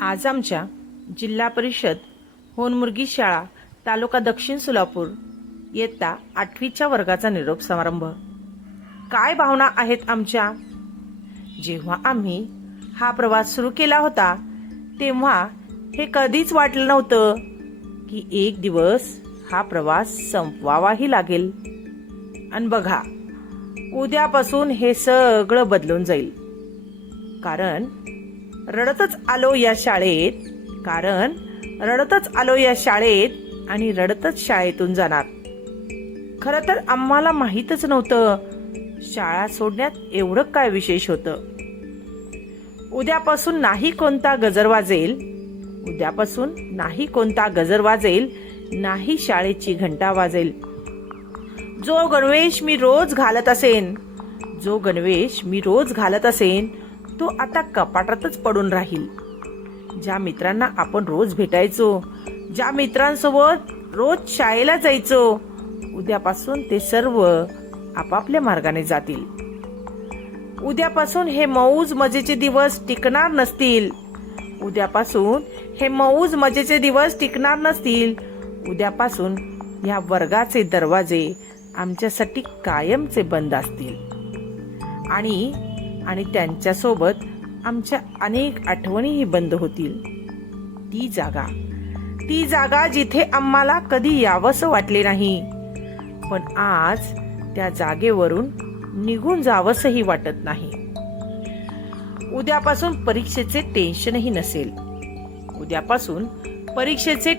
आज आमच्या जिल्हा परिषद होनमुर्गी शाळा तालुका दक्षिण सोलापूर इयत्ता 8वीच्या वर्गाचा निरोप समारंभ। काय भावना आहेत आमच्या। जेव्हा आम्ही हा प्रवास सुरू केला होता तेव्हा हे कधीच वाटलं नव्हतं की एक दिवस हा प्रवास संपवावाही लागेल। आणि बघा, उद्यापासून हे सगळं बदलून जाईल। कारण रडतच आलो या शाळेत आणि रडतच शाळेतून जाणार। खरं तर आम्हाला माहीतच नव्हतं शाळा सोडण्यात एवढं काय विशेष होतं। उद्यापासून नाही कोणता गजर वाजेल, नाही शाळेची घंटा वाजेल। जो गणवेश मी रोज घालत असेन तो आता कपाटातच पडून राहील। ज्या मित्रांना आपण रोज भेटायचो, ज्या मित्रांसोबत रोज शाळेला जायचो, उद्यापासून ते सर्व आपापल्या मार्गाने जातील। उद्यापासून हे मौज मजेचे दिवस टिकणार नसतील। उद्यापासून या वर्गाचे दरवाजे आमच्यासाठी कायमचे बंद असतील आणि त्यांच्यासोबत आमच्या अनेक आठवणीही बंद होतील। ती जागा जिथे आम्हाला कधी यावंसं वाटले नाही, पण आज त्या जागेवरून निघून जावंसही वाटत नाही। उद्यापासून परीक्षेचे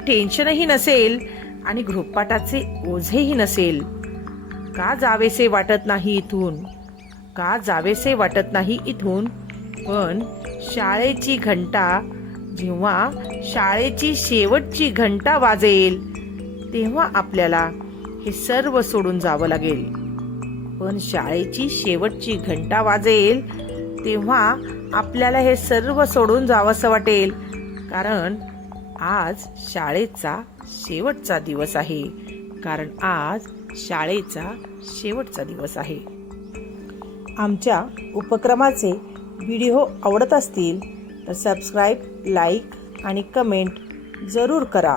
टेन्शनही नसेल आणि गृहपाठाचे ओझेही नसेल। का जावेसे वाटत नाही इथून, पण जेव्हा शाळेची शेवटची घंटा वाजेल तेव्हा आपल्याला हे सर्व सोडून जावं लागेल। जावंसं वाटेल, कारण आज शाळेचा शेवटचा दिवस आहे। आमच्या उपक्रमाचे व्हिडिओ आवडत असतील तर सबस्क्राईब, लाईक आणि कमेंट जरूर करा।